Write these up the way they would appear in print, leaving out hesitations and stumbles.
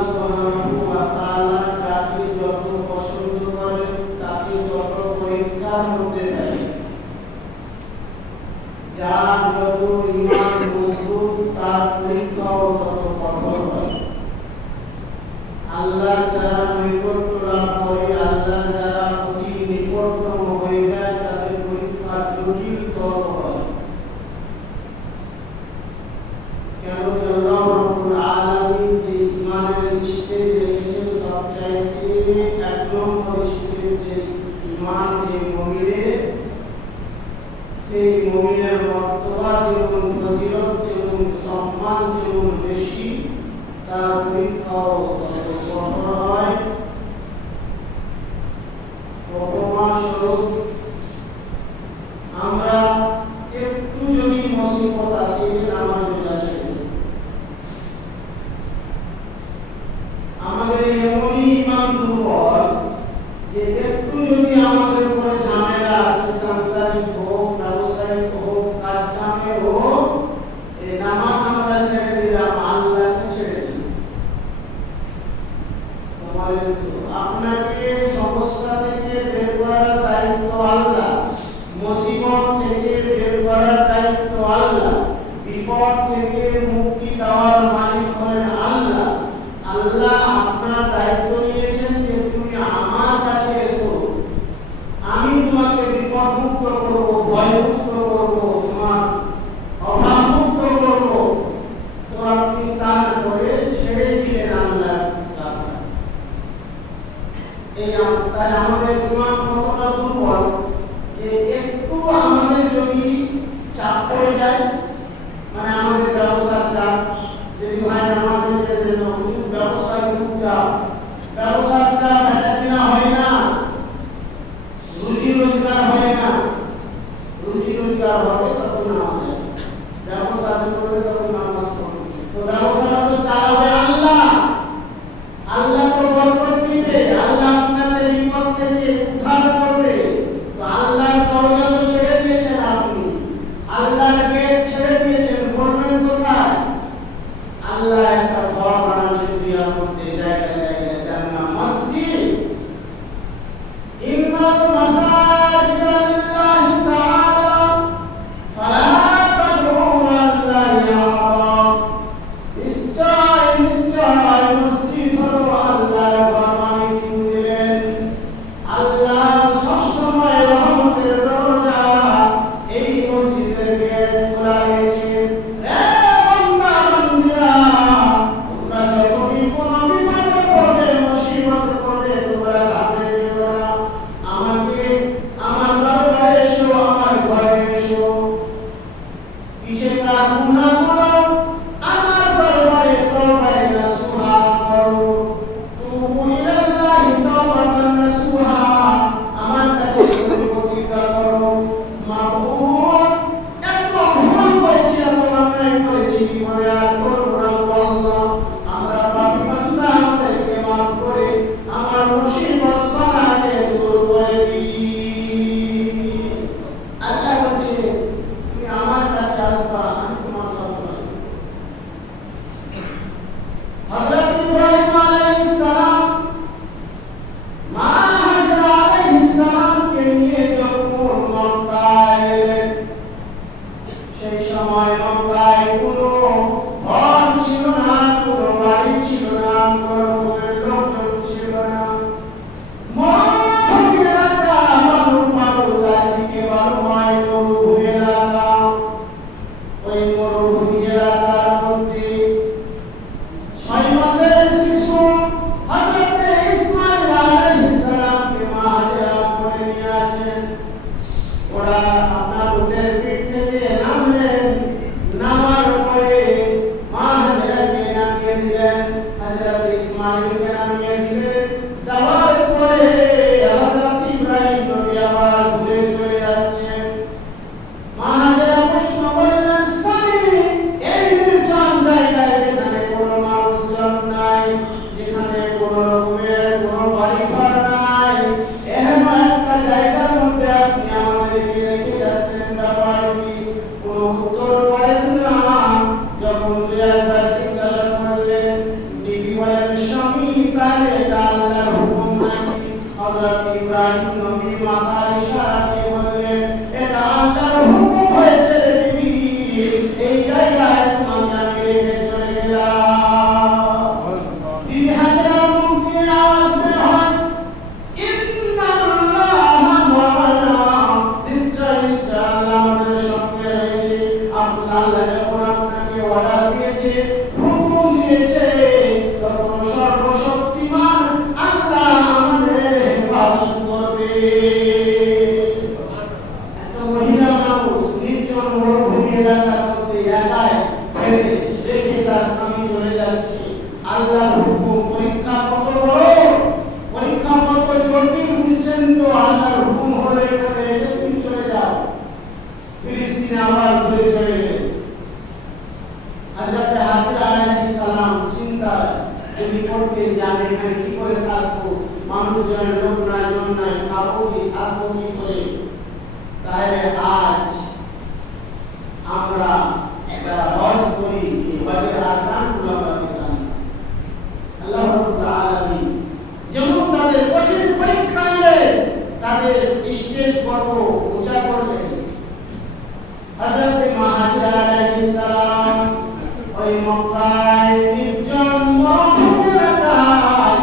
সুবহানাহু ওয়া তাআলা যাকে যত পছন্দ করেন তাকে যত পরীক্ষার মধ্যে দেয়, যার যত ঈমান মজবুত তার পরীক্ষাও তত কঠোর হয়। আল্লাহ যারা নৈকট্য লাভ করে, আল্লাহ যারা অতি নিকটতম হয়ে যায়, তাদের পরীক্ষা জটিলতর হয়। কেন যে আল্লাহ রাব্বুল আলামিন যে ঈমানের স্টেজ রেখেছেন, সবচাইতে এক নম্বর স্টেজ যে ঈমান, যে মুমিনের, সেই মুমিনের মর্তবা যেমন, ফজিলত যেমন, সম্মান যেমন বেশি, তার পরীক্ষাও তত কঠোর হয়। উপমাস্বরূপ আমরা একটু যদি মুসিবত আসে, নামাজ রোজা ছেড়ে দিই। আমাদের এমনই ঈমান দুর্বল যে একটু যদি আমাদের উপরে ঝামেলা আসে, সাংসারিক হোক, ব্যবসায়িক হোক, কাজ কামে হোক, এই নামাজ আমরা ছেড়ে দিলাম, আল্লাহকে ছেড়ে দিই। আপনাকে সমস্যা থেকে বের করার দায়িত্ব আল্লাহ, মুসিবত থেকে বের করার দায়িত্ব আল্লাহ, বিপদ থেকে মুক্তি দেওয়ার মালিক হলেন আল্লাহ। আল্লাহ আপনার দায়িত্ব নিয়েছেন যে তুমি আমার কাছে এসো, আমি তোমাকে বিপদ মুক্ত করব, ভয় মুক্ত করব, তোমার অভাব মুক্ত করব। তো আপনি তা না করে ছেড়ে দিলেন আল্লাহর রাস্তা। তাই আমাদের ঈমান কতটা দুর্বল যে একটু আমাদের যদি চাপ পড়ে যায়, মানে আমাদের ব্যবসার চাপ, যদি ভাই আমাদের ব্যবসায় খুব চাপ, ব্যবসার চাপ বেচা কিনা হয় না, রুজি রোজগার হয় না, রুজি রোজগার হবে তখন আমাদের ব্যবসা করবে, তখন নামাজ পড়বে। তো ব্যবসাটা তো চালাবে আল্লাহ, আল্লাহ তো বরকত দিবে, আল্লাহ আপনাদের বিপদ থেকে উদ্ধার করবে। তো আল্লাহর দরজা তো ছেড়ে দিয়েছেন আপনি, আল্লাহর গেট ছেড়ে দিয়েছেন, বলবেন কোথায়? আল্লাহ একটা ঘর বানাচ্ছেন দুনিয়ার মধ্যে, জায়গায় জায়গায়, যার নাম মসজিদ। ইন্নাল মাসাজিদা লিল্লাহি তাআলা ফালা তাদউ মা'আল্লাহি আহাদা। নিশ্চয় মসজিদ হলো আল্লাহর ঘর বানিয়ে দিলেন। আল্লাহ সবসময় রহমতের দরজা, এই মসজিদের গেট খোলা রয়েছে। যখন দুই একবার জিজ্ঞাসা করলেন, বিবি বলেন স্বামী তাহলে এটা আল্লাহর হুকুম নাকি? হযরত ইব্রাহিম নবী মাতার ইশারা দিয়ে বললেন এটা আল্লাহর হুকুম হয়েছে বিবি, এই জায়গায় তোমাকে আমি রেখে চলে গেলাম। বিবি হাজেরা মুখ দিয়ে আওয়াজ বের হয়, ইন্নাল্লাহা মা'ানা, নিশ্চয় নিশ্চয় আল্লাহ আমাদের সঙ্গে রয়েছে। আল্লাহ যখন আপনাকে অর্ডার দিয়েছে, হুকুম দিয়েছে, তখন সর্বশক্তিমান আল্লাহ আমাদের হেফাজত করবে। একটা মহিলা মানুষ নির্জন মরুভূমি এলাকার মধ্যে একাই ফেলে রেখে তার স্বামী চলে যাচ্ছে। আল্লাহর হুকুম, পরীক্ষা কত বড়, পরীক্ষা কত জটিল বুঝছেন তো? আল্লাহর হুকুম হলো এখানে রেখে তুমি চলে যাও। ফিলিস্তিনে আবার ঘুরে চলে গেলেন। হযরত হাজরা আলাইহিস সালাম চিন্তা যদি করতে জানে এখানে কি করে থাকবো, মানুষজন লোক নাই জন নাই, খাবো কি থাকবো কি করে? তাহলে আজ আমরা যারা হজ করি এই হজের আরকানগুলো আমরা জানি। আল্লাহ রাব্বুল আলামিন যেমন তাদের কঠিন পরীক্ষা নিলে তাদের স্টেজ কত উঁচা করলেন। হযরত হাজরা আলাইহিস সালাম ওই মক্কায় নির্জন মরুভূমি এলাকায়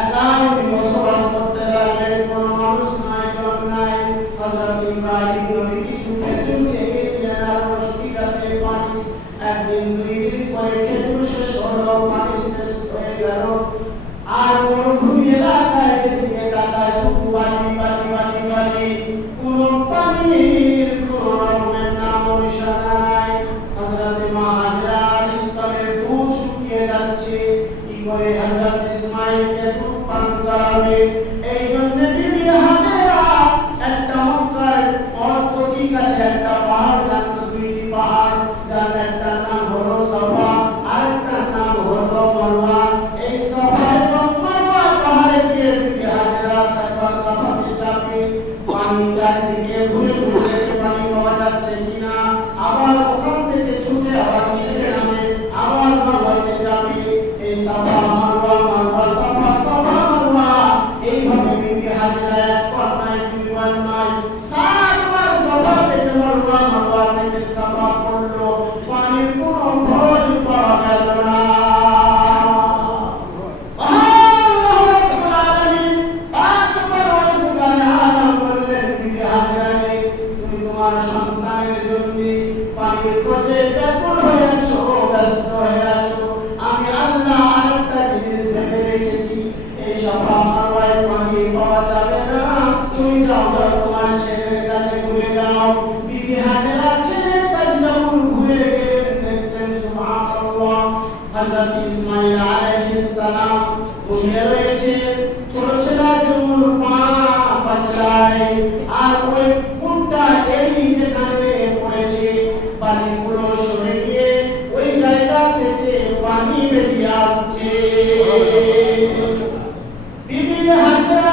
একাই বসবাস করতে লাগলেন। কোনো মানুষ নাই, জন নাই। হযরত ইব্রাহিম নবী কিছু খেজুর দিয়ে গেছিলেন আর রসটিকাতে পানি। একদিন দুই দিন পরে খেজুর শেষ হলো, পানি শেষ হয়ে গেল। আর মরুভূমি এলাকায় যেদিকে তাকায় শুধু পানি পানি পানি পানি, কোনো পানির কোনো রকমের নাম নিশানা নাই। হযরত হাজরা স্তনের দুধ শুকিয়ে যাচ্ছে, কি করে হযরত ইসমাঈলকে দুধ পান করাবে? এই জন্য বিবি হাজেরা একটা মক্কার প্রতীক আছে, একটা পাহাড়, জানতো দুইটি পাহাড়, যার একটা নাম হলো সাফা আর একটা নাম হলো মারওয়া। এই সাফা এবং মারওয়া পাহাড়ে গিয়ে বিবি হাজেরা সাফাতে যাবে। পানি চারদিকে ঘুরে ঘুরে পানি পাওয়া যাচ্ছে কিনা, আবার ওখান থেকে ছুটে আবার নিচে নামে, আবার মারওয়াতে যাবে। এই সাফা মারওয়া, মারওয়া সাফা, সাফা মারওয়া, এইভাবে বিবি হাজেরা একবার নয় দুইবার নয় 7 বার সাফা থেকে মারওয়া, মারওয়া থেকে সাফা করলো। পানির কোনো খোঁজ পাওয়া গেল না। সন্তানের জন্য পানির খোঁজে ব্যাকুল হয়ে আছো, ব্যস্ত হয়ে আছো। আমি আল্লাহ আরেকটা জিনিস ভেবে রেখেছি, এই সাফা মারওয়ায় পানি পাওয়া যাবে না। তুমি যাও, তোমার ছেলের কাছে ঘুরে যাও। বিবি হাজেরা ছেলের কাছে যখন ঘুরে গেলেন, দেখছেন সুবহানাল্লাহ হযরত ইসমাঈল আলাইহিস সালাম ঘুরে রয়েছে। ছোট ছেলে যেমন পা বাজলায়, আর ওই কোনটা এই যেখানে পড়েছে পানিগুলো সরে গিয়ে ওই জায়গা থেকে পানি বেরিয়ে আসছে। বিবি হাজরা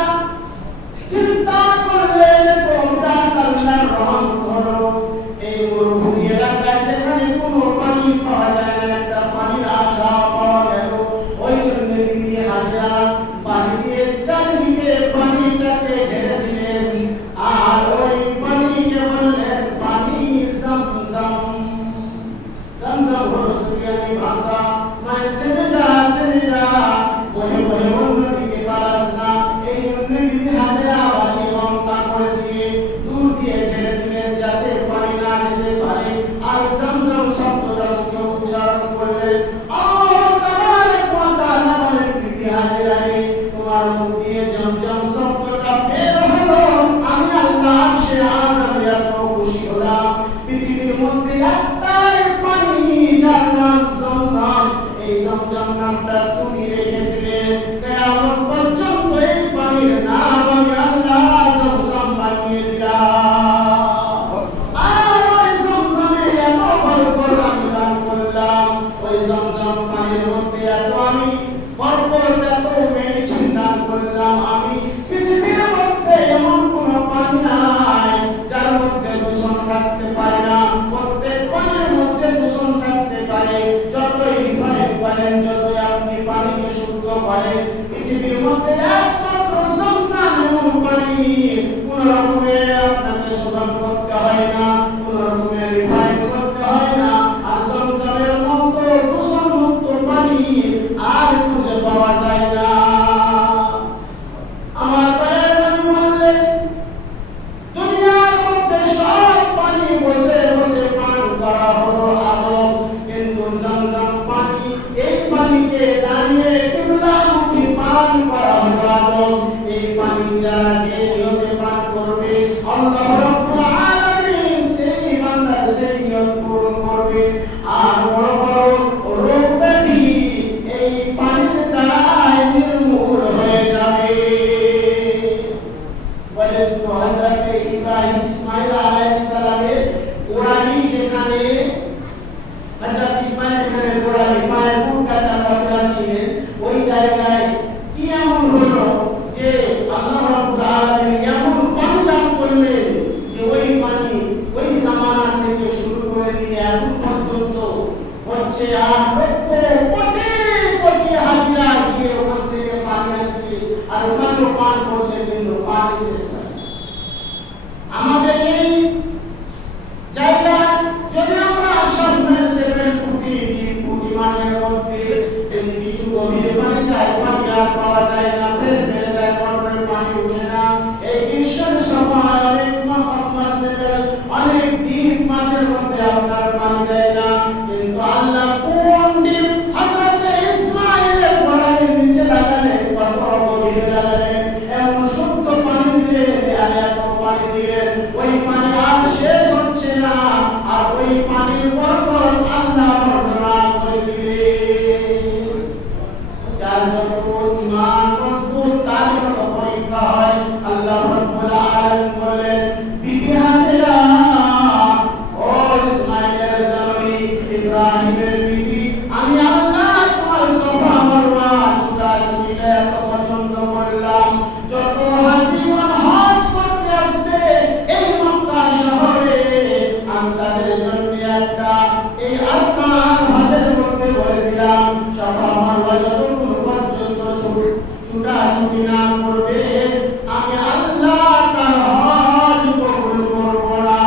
চিন্তা করলেন কোনটা আল্লাহর রহমত হলো। এই মরুভূমি এলাকায় যেখানে কোনো পানি পাওয়া যায় না, একটা পানির আশা পাওয়া গেল। ওই জন্য বিবি হাজরা পানি দিয়ে চারিদিকে পানিটাকে ঘিরে দিলেন, আর ওই পানিকে বললেন পানি জমজম। জমজম হলো সুরিয়ানি ভাষা, মানে থেমে যা থেমে যা, বহে বহে অন্যদিকে বাড়াস না। এই জন্য বিবি হাজেরা বালি লঙ্কা করে দিয়ে দূর দিয়ে ফেলে দিলেন যাতে পানি না যেতে পারে। আর জমজম শব্দটা মুখে উচ্চারণ করলেন। আল্লাহ তাবারক ওয়া তাআলা বলেন, বিবি হাজেরা তোমার মুখ দিয়ে জমজম শব্দ বলেন পৃথিবীর মধ্যে একমাত্র সংসার এমন পানি কোন রকমের আপনাকে শোধন করতে হয় না, কোন রকমের রিফাইন করতে হয় না। আর সংসারের মতো দূষণমুক্ত পানি আর খুঁজে পাওয়া যায় না। আমার প্রায় নবী বললেন দুনিয়ার মধ্যে সব পানি বসে বসে পান করা হলো আদব, কিন্তু জমজম পানি এই পানিকে দাঁড়িয়ে কিবলামুখী পান করা হলো আদব। এই পানি যারা যে নিয়তে পান করবে আল্লাহ রাব্বুল আলামিন সেই বান্দার সেই নিয়ত পূরণ করবে। আর বড় বড় রোগ ব্যাধি এই পানির দ্বারাই নির্মূল হয়ে যাবে। বলেন তো হযরত ইব্রাহিম ইসমাঈল আলাইহিস সালামের গোড়ালি যেখানে হযরত ইসমাঈল এখানে গোড়ালি পায়ের ফুটটা বদলা ছিলেন, ওই জায়গায় কি এমন হলো যে আল্লাহ রাব্বুল আলামিন এমন পানি দান করলেন যে ওই পানি ওই জামানা থেকে শুরু করে নিয়ে এখন পর্যন্ত হচ্ছে আর লক্ষ কোটি কোটি হাজিরা গিয়ে ওখান থেকে পানি আনছে আর ওখানেও পান করছে, কিন্তু পানি শেষ হয়। আমাদের এই জায়গায় যদি আমরা সামনের 7 কোটি 3 কোটি মানের মধ্যে কিছু গভীরে পানি যায়, পানি আর পাওয়া যায় না, ফের ফেলে দেয়, পরে পানি উঠে না। এই গ্রীষ্মের সময় অনেক অনেক দ্বীপ মাঝের মধ্যে আপনার পানি দেয় না, কিন্তু আল্লাহ কোন দ্বীপ হযরত ইসমাঈলের গোড়ালির নিচে লাগালেন, কত গভীরে লাগালেন, এমন শুদ্ধ পানি দিলেন, আর এত পানি দিলেন ওই পানি আর শেষ হচ্ছে না। আর ওই পানির বরকত আল্লাহ বর্ণনা করে দিলেন। যার যত ঈমান মজবুত তার যত পরীক্ষা হয়। আল্লাহ রাব্বুল আলামিন বলেন বিবি হাজেরা, ও ইসমাঈলের জননী ইব্রাহিমের বিবি, আমি আল্লাহ তোমার সফা মারওয়া ছোটাছুটিটা এত পছন্দ করলাম। যত হাজিগণ হজ করতে আসবে এই মক্কা শহরে, আমি তাদের জন্য একটা এই আরকান হজের মধ্যে বলে দিলাম, সফা মারওয়া যতক্ষণ পর্যন্ত ছোটাছুটি না করবে আমি আল্লাহ তার হজ কবুল করব না।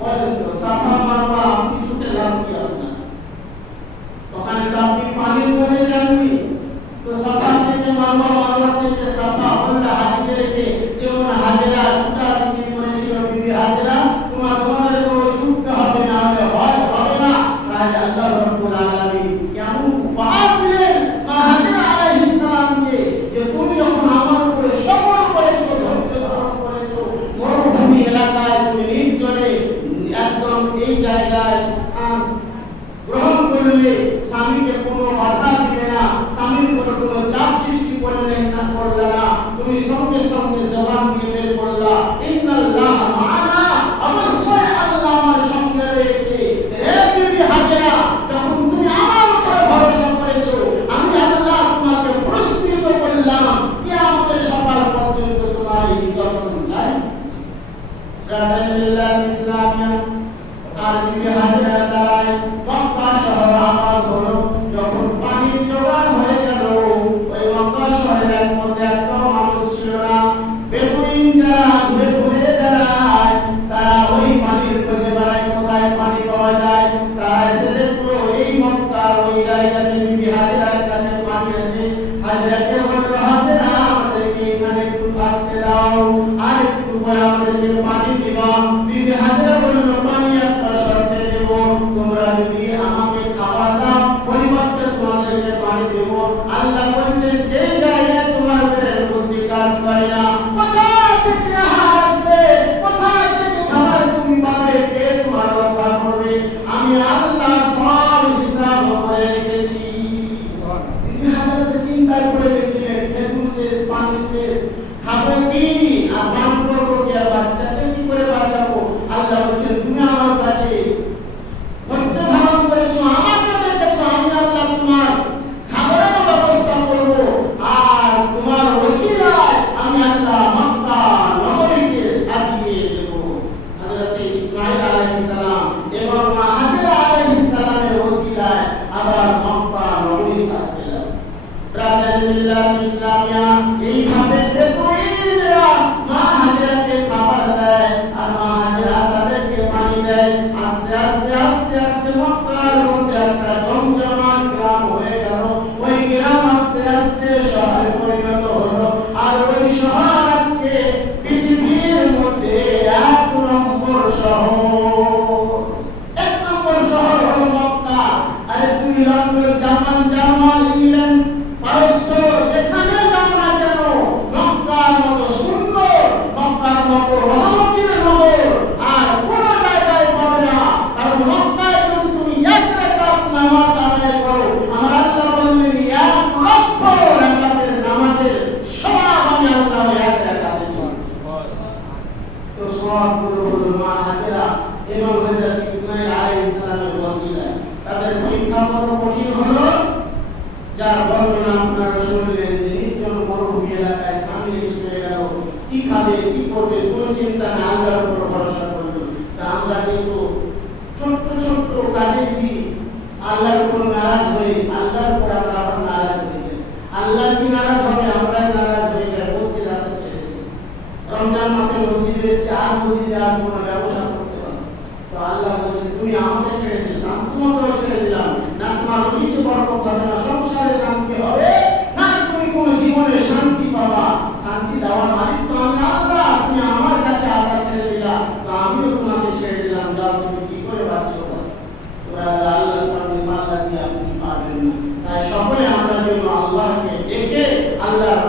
বলেন তো সফা মারওয়া আপনি ছুটে লাভ কি আপনার? ওখানে তো আপনি পানির মধ্যে যাননি, তো সফা থেকে মারওয়া, মারওয়া থেকে সফা বললে হাজিদেরকে যেমন হাজেরা ছুটাছুটি করেছিল বিবি হাজেরা, তোমাদেরকেও ছুটতে হবে, না হলে হজ হবে না। তাহলে আল্লাহ রাব্বুল আলামিন কেমন উপহার দিলেন হাজেরা আলাইহিস সালামকে, যে তুমি যখন আমার উপরে সবর করেছো, ধৈর্য ধারণ করেছো, মরুভূমি এলাকায় তুমি নির্জনে একদম এই জায়গায় স্থান গ্রহণ করলে, স্বামীকে কোনো বাধা দিলে না, স্বামীর কোনো চাপ সৃষ্টি করলে না, তুমি সঙ্গে সঙ্গে জবান দিয়ে বের করলা ইন্নাল্লাহ মা'ানা, অবশ্যই আল্লাহ আমার সঙ্গে রয়েছে। হে বিবি হাজেরা, যখন তুমি আমার উপরে ভরসা করেছো, আমি আল্লাহ তোমাকে পুরস্কৃত করলাম, কিয়ামতের সকাল পর্যন্ত তোমার এই নিদর্শন চাই। রাদিয়াল্লাহু ইসলামিয়া আর বিবি হাজেরা দ্বারাই মক্কা শহর আবাদ হলো। যখন পানির জোগাড় হয়ে গেল, ওই মক্কা শহরের মধ্যে একটা মানুষ ছিল না। বেদুইন যারা ঘুরে ঘুরে বেড়ায়, তারা ওই পানির খোঁজে বেড়ায়, কোথায় পানি পাওয়া যায়। তারা এসে দেখলো এই মক্কার ওই জায়গাতে বিবি হাজেরার কাছে পানি আছে। হাজেরাকে বলল, হাজেরা আমাদেরকে এখানে একটু থাকতে দাও, আর একটু পরে আমাদেরকে পানি দিবা। বিবি হাজেরা বলল, পানি একটা শর্তে দেব, তোমরা যদি আমাকে খাবার দাও পরিবর্তে তোমাদেরকে পানি দেব। আল্লাহ বলছেন যে জায়গায় তোমার পেটের বুদ্ধি কাজ করে না, কোথা থেকে আহার আসবে, কোথা থেকে খাবার তুমি পাবে, কে তোমার রক্ষা করবে, আমি আল্লাহ সব হিসাব করে রেখেছি। চিন্তায় পড়ে গেছিলেন, খেতুন শেষ, পানি শেষ, খাবো কি আর পান করবো কি, আর বাচ্চাকে কি করে বাঁচাবো। আল্লাহ বলছেন তুমি আমার কাছে ধৈর্য ধারণ করেছো, আমাকে ডেকেছো, আমি আল্লাহ তোমার খাবারের ব্যবস্থা করবো, আর তোমার ওসিলায় আমি আল্লাহ মক্কা নগরীকে সাজিয়ে দেব। হযরত ইসমাঈল আলাইহিস সালাম এবং হাজেরা আলাইহিস সালামের ওসিলায় আবার মক্কা নগরী সাজতে লাগলো। মিল্লাত ইসলামিয়া এইভাবে বেদুইনরা মা হাজেরাকে খাবার দেয় আর মা হাজেরা তাদেরকে পানি দেয়। আস্তে আস্তে আস্তে আস্তে মক্কার মধ্যে একটা জমজমাট গ্রাম হয়ে গেল। ওই গ্রাম আস্তে আস্তে শহরে পরিণত হলো। আর ওই শহর আজকে পৃথিবীর মধ্যে এক নম্বর শহর। এক নম্বর শহর হলো মক্কা। আরে তুমি লন্ডন, জাপান, জার্মান, ইংল্যান্ড, পারস্য যেখানে যাও না কেন, মক্কার মতো সুন্দর, মক্কার মতো রহমতের নগর আর কোনো জায়গায় পাবে না। কারণ মক্কায় যদি তুমি এক রাকাত নামাজ আদায় করো, আমার আল্লাহ বললেন 1,00,000 রাকাতের নামাজের সওয়াব আমি আল্লাহ এক রাকাতে দেব। তো সওয়াবগুলো হলো মা হাজেরা এবং হযরত ইসমাঈল আলাইহিস সালামের ওসিলা। তাদের পরীক্ষা কত কঠিন হলো, যার বর্ণনা আপনারা শুনলেন যে নির্জন মরুভূমি এলাকায় স্বামী রেখে চলে গেল। কি খাবে, কি করবে, কোন চিন্তা না, আল্লাহর উপর ভরসা করলো। তা আমরা কিন্তু ছোট্ট ছোট্ট কাজে যদি আল্লাহর উপর নারাজ হই, আল্লাহর উপর আমরা আবার নারাজ হয়ে যাই। আল্লাহ কি নারাজ হবে, আমরাই নারাজ হয়ে যাই। মসজিদ আছে ছেড়ে দিই, রমজান মাসে মসজিদে এসে আর মসজিদে আর কোনো ব্যবসা করতে পারো। তো আল্লাহ বলছে তুমি আমাকে ছেড়ে দিলে, আমি তোমাকেও ছেড়ে দিলাম না। তোমার রুজিতে বরকত হবে না, সংসারে শান্তি হবে না, তুমি কোনো জীবনে শান্তি পাবা। শান্তি দেওয়ার মালিক তো আমি আল্লাহ। তুমি আমার কাছে আসা ছেড়ে দিলা, তো আমিও তোমাকে ছেড়ে দিলাম। যাও, তুমি কি করে পাচ্ছো? তোমরা আল্লাহর সামনে পাল্লা দিয়ে আপনি পারবেন না। তাই সকলে আমরা যেন আল্লাহকে ডেকে আল্লাহর